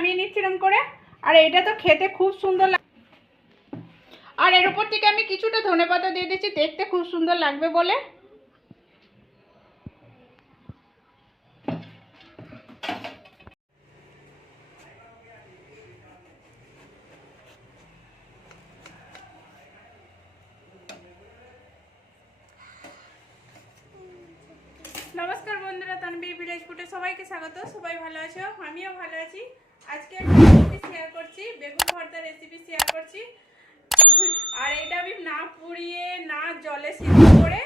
নামিয়ে নিচ্ছিলাম করে। আর এটা তো খেতে খুব সুন্দর লাগে। আর এর উপর থেকে আমি কিছুটা ধনেপাতা দিয়ে দিচ্ছি, দেখতে খুব সুন্দর লাগবে বলে। নমস্কার বন্ধুরা, তানবীর ভিলেজ ফুডে সবাইকে স্বাগত। সবাই ভালো আছো? আমিও ভালো আছি। আজকে একটা রেসিপি শেয়ার করছি, বেগুন ভর্তা রেসিপি শেয়ার করছি। আর এটা আমি না পুড়িয়ে না জলে সিদ্ধ করে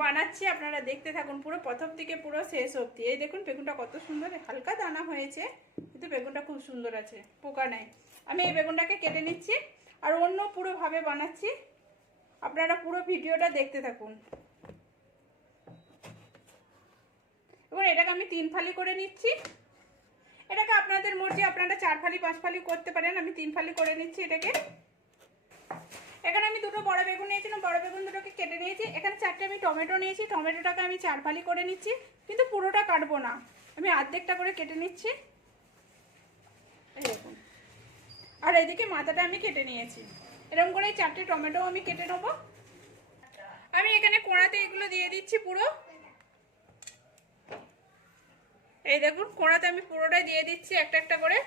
বানাচ্ছি, আপনারা দেখতে থাকুন পুরো প্রথম থেকে পুরো শেষ অবধি। এই দেখুন বেগুনটা কত সুন্দর, হালকা দানা হয়েছে কিন্তু বেগুনটা খুব সুন্দর আছে, পোকা নেই। আমি এই বেগুনটাকে কেটে নিচ্ছি আর অন্য পুরোভাবে বানাচ্ছি, আপনারা পুরো ভিডিওটা দেখতে থাকুন। এবার এটাকে আমি 3 ফালি করে নিচ্ছি। এটাকে আপনাদের মর্জি, আপনারা 4 ফালি 5 ফালি করতে পারেন। আমি 3 ফালি করে নিচ্ছি এটাকে। এখানে আমি দুটো বড় বেগুন নিয়েছিলাম, বড় বেগুন দুটোকে কেটে নিয়েছি। এখানে 4টে আমি টমেটো নিয়েছি, টমেটোটাকে আমি 4 ফালি করে নিচ্ছি, কিন্তু পুরোটা কাটবো না, আমি অর্ধেকটা করে কেটে নিচ্ছি। এই দেখুন। আর এদিকে মাথাটা আমি কেটে নিয়েছি। এরকম করে 4টে টমেটো আমি কেটে নেবো। আমি এখানে কড়াতে এগুলো দিয়ে দিচ্ছি পুরো। এই দেখুন কড়াতে আমি পুরোটাই দিয়ে দিচ্ছি একটা একটা করে।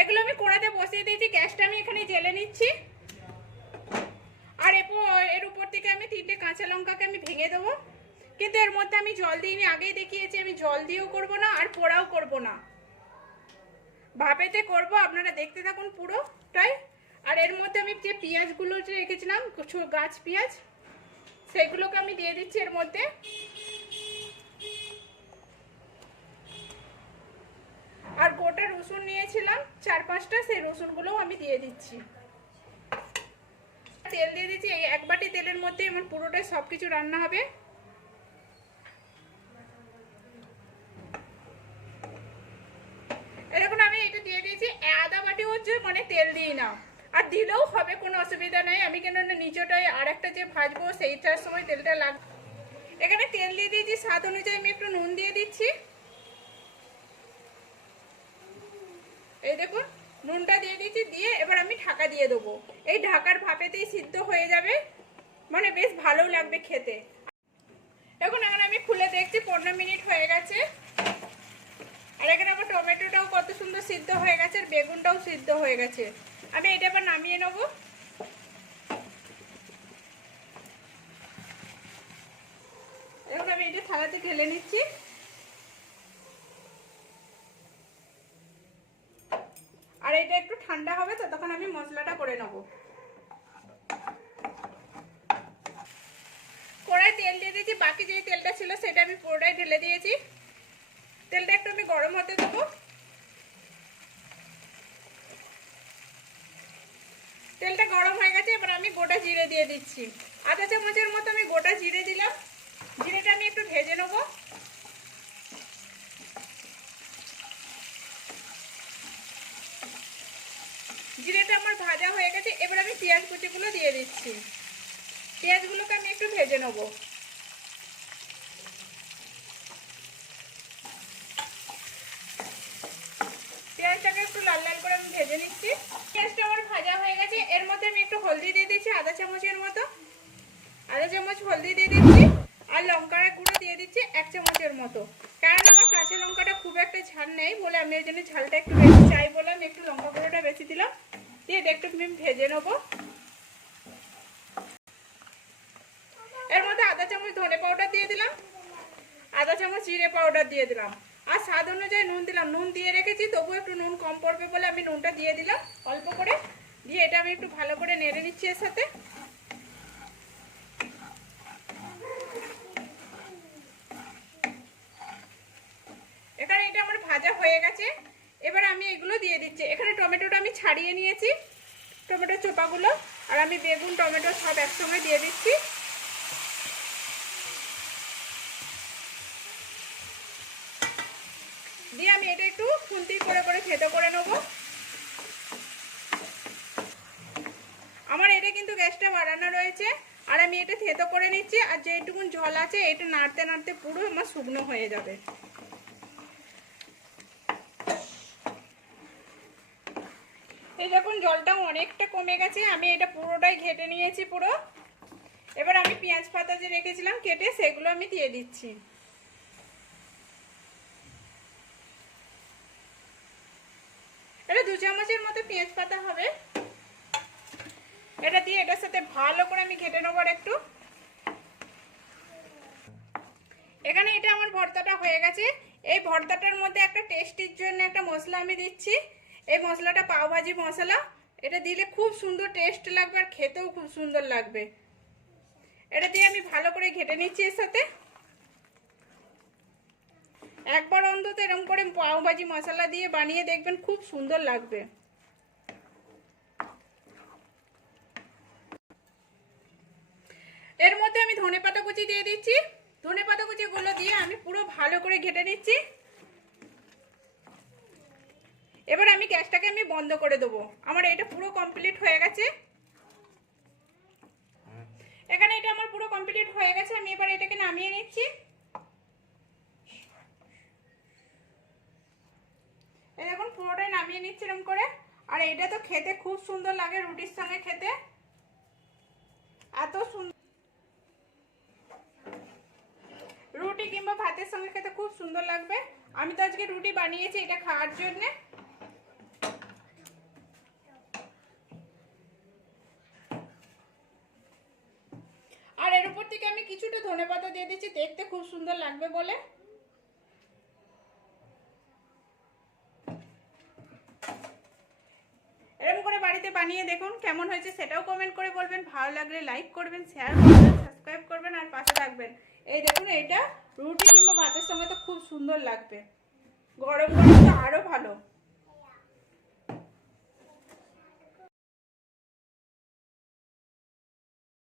এগুলো আমি কড়াতে বসিয়ে দিয়েছি, গ্যাসটা আমি এখানে জ্বেলে নিচ্ছি। আর এর উপর থেকে আমি 3টে কাঁচা লঙ্কাকে আমি ভেঙে দেবো, কিন্তু এর মধ্যে আমি জল দিইনি, আগেই দেখিয়েছি। আমি জল দিয়েও করব না আর পোড়াও করব না, ভাপেতে করব। আপনারা দেখতে থাকুন পুরোটাই। আর এর মধ্যে আমি যে পেঁয়াজগুলো যে রেখেছিলাম, গাছ পেঁয়াজ, সেগুলোকে আমি দিয়ে দিচ্ছি এর মধ্যে। আর গোটা রসুন নিয়েছিলাম 4-5টা, সেই রসুনগুলোও আমি দিয়ে দিচ্ছি। তেল দিয়ে দিচ্ছি, এই 1 বাটি তেলের মধ্যে আমার পুরোটাই সবকিছু রান্না হবে। এরকম আমি এটা দিয়ে দিয়েছি। আধা বাটি হচ্ছে মানে তেল দিই না, আর দিলেও হবে, কোনো অসুবিধা নেই। আমি কেন নিচেটায় আর একটা যে ভাজবো সেইটার সময় তেলটা লাগবে। এখানে তেল দিয়ে দিয়েছি, স্বাদ অনুযায়ী আমি একটু নুন দিয়ে দিচ্ছি। এই দেখুন নুনটা দিয়ে দিচ্ছি, দিয়ে এবার আমি ঢাকা দিয়ে দেবো। এই ঢাকার ভাপেতেই সিদ্ধ হয়ে যাবে, মানে বেশ ভালো লাগবে খেতে। এখন আমি খুলে দেখছি 15 মিনিট হয়ে গেছে। আর এখানে আমার টমেটোটাও কত সুন্দর সিদ্ধ হয়ে গেছে, আর বেগুনটাও সিদ্ধ হয়ে গেছে। আমি এটা এবার নামিয়ে নেব। এখন আমি এটা থালাতে ঢেলে নিচ্ছি। আর এটা একটু ঠান্ডা হবে, তো তখন আমি মশলাটা করে নেব। কড়াই তেল দিয়ে দিয়েছি, বাকি যে তেলটা ছিল সেটা আমি পুরোটাই ঢেলে দিয়েছি। তেলটা একটু আমি গরম হতে দেবো। তেলটা গরম হয়ে গেছে, এবার আমি গোটা জিরে দিয়ে দিচ্ছি। আধা চামচের মতো আমি গোটা জিরে দিলাম। জিরেটা আমি একটু ভেজে নেব। জিরেটা আমার ভাজা হয়ে গেছে, এবার আমি পেঁয়াজ কুচিগুলো দিয়ে দিচ্ছি। পেঁয়াজগুলোকে আমি একটু ভেজে নেব। পেঁয়াজটাকে একটু লাল লাল করে আমি ভেজে নিচ্ছি। পেঁয়াজটা আমার ভাজা হয়ে গেছে, এর মধ্যে আমি একটু হলদি দিয়ে দিচ্ছি, আধা চামচের মতো। আধা চামচ হলদি দিয়ে দিচ্ছি। আর লঙ্কার গুঁড়ো দিয়ে দিচ্ছি 1 চামচের মতো। কারণ আমার কাঁচা লঙ্কাটা খুব একটা ঝাল নেই বলে, আমি এর জন্য ঝালটা একটু বেশি চাই বলে আমি একটু লঙ্কা গুঁড়োটা বেশি দিলাম। দিয়ে একটু আমি ভেজে নেব। এর মধ্যে আধা চামচ ধনে পাউডার দিয়ে দিলাম, আধা চামচ জিরে পাউডার দিয়ে দিলাম। আর স্বাদ অনুযায়ী নুন দিলাম। নুন দিয়ে রেখেছি, তবু একটু নুন কম পড়বে বলে আমি নুনটা দিয়ে দিলাম অল্প করে। দিয়ে এটা আমি একটু ভালো করে নেড়ে নিচ্ছি এর সাথে। এখানে এটা আমার ভাজা হয়ে গেছে, এবার আমি এগুলো দিয়ে দিচ্ছি। এখানে টমেটোটা আমি ছাড়িয়ে নিয়েছি, টমেটোর চোপাগুলো। আর আমি বেগুন টমেটো সব একসঙ্গে দিয়ে দিচ্ছি। দিয়ে আমি এটা একটু খুন্তি করে করে থেতো করে নেব। আমার এটা কিন্তু গ্যাসটা বাড়ানো রয়েছে। আর আমি এটা থেতো করে নিচ্ছি। আর যেটুকুন জল আছে এটা নাড়তে নাড়তে পুরো আমার শুকনো হয়ে যাবে। এই দেখুন জলটা অনেকটা কমে গেছে, আমি এটা পুরোটাই ঘেটে নিয়েছি পুরো। এবার আমি পেঁয়াজ পাতা যে রেখেছিলাম কেটে সেগুলো আমি দিয়ে দিচ্ছি। এটা 2 চামচের মতো পেঁয়াজ পাতা হবে। এটা দিয়ে এটার সাথে ভালো করে আমি ঘেটে নেবো একটু। এখানে এটা আমার ভর্তাটা হয়ে গেছে। এই ভর্তাটার মধ্যে একটা টেস্টির জন্য একটা মশলা আমি দিচ্ছি। এই মশলাটা পাওভাজি মশলা। এটা দিলে খুব সুন্দর টেস্ট লাগবে আর খেতেও খুব সুন্দর লাগবে। এটা দিয়ে আমি ভালো করে ঘেটে নিচ্ছি এর সাথে। একবার অন্তত এরকম করে পাওভাজি মশলা দিয়ে বানিয়ে দেখবেন, খুব সুন্দর লাগবে। এর মধ্যে আমি ধনেপাতা কুচি দিয়ে দিচ্ছি। ধনেপাতা কুচিগুলো দিয়ে আমি পুরো ভালো করে ঘেটে নিচ্ছি। এবার আমি গ্যাসটাকে আমি বন্ধ করে দেবো। আমার এটা পুরো কমপ্লিট হয়ে গেছে। এখানে এটা আমার পুরো কমপ্লিট হয়ে গেছে। আমি এবার এটাকে নামিয়ে নিচ্ছি। এই দেখুন পুরোটাই নামিয়ে নিচ্ছি এরকম করে। আর এটা তো খেতে খুব সুন্দর লাগে, রুটির সঙ্গে খেতে এত সুন্দর, রুটি কিংবা ভাতের সঙ্গে খেতে খুব সুন্দর লাগবে। আমি তো আজকে রুটি বানিয়েছি এটা খাওয়ার জন্য। আর এর উপর থেকে আমি কিছুটা ধনেপাতা দিয়ে দিচ্ছি, দেখতে খুব সুন্দর লাগবে বলে। এরকম করে বাড়িতে বানিয়ে দেখুন কেমন হয়েছে, সেটাও কমেন্ট করে বলবেন। ভালো লাগলে লাইক করবেন, শেয়ার করবেন, সাবস্ক্রাইব করবেন আর পাশে থাকবেন। এই দেখুন এটা রুটি কিংবা ভাতের সঙ্গে তো খুব সুন্দর লাগবে, গরম গরম তো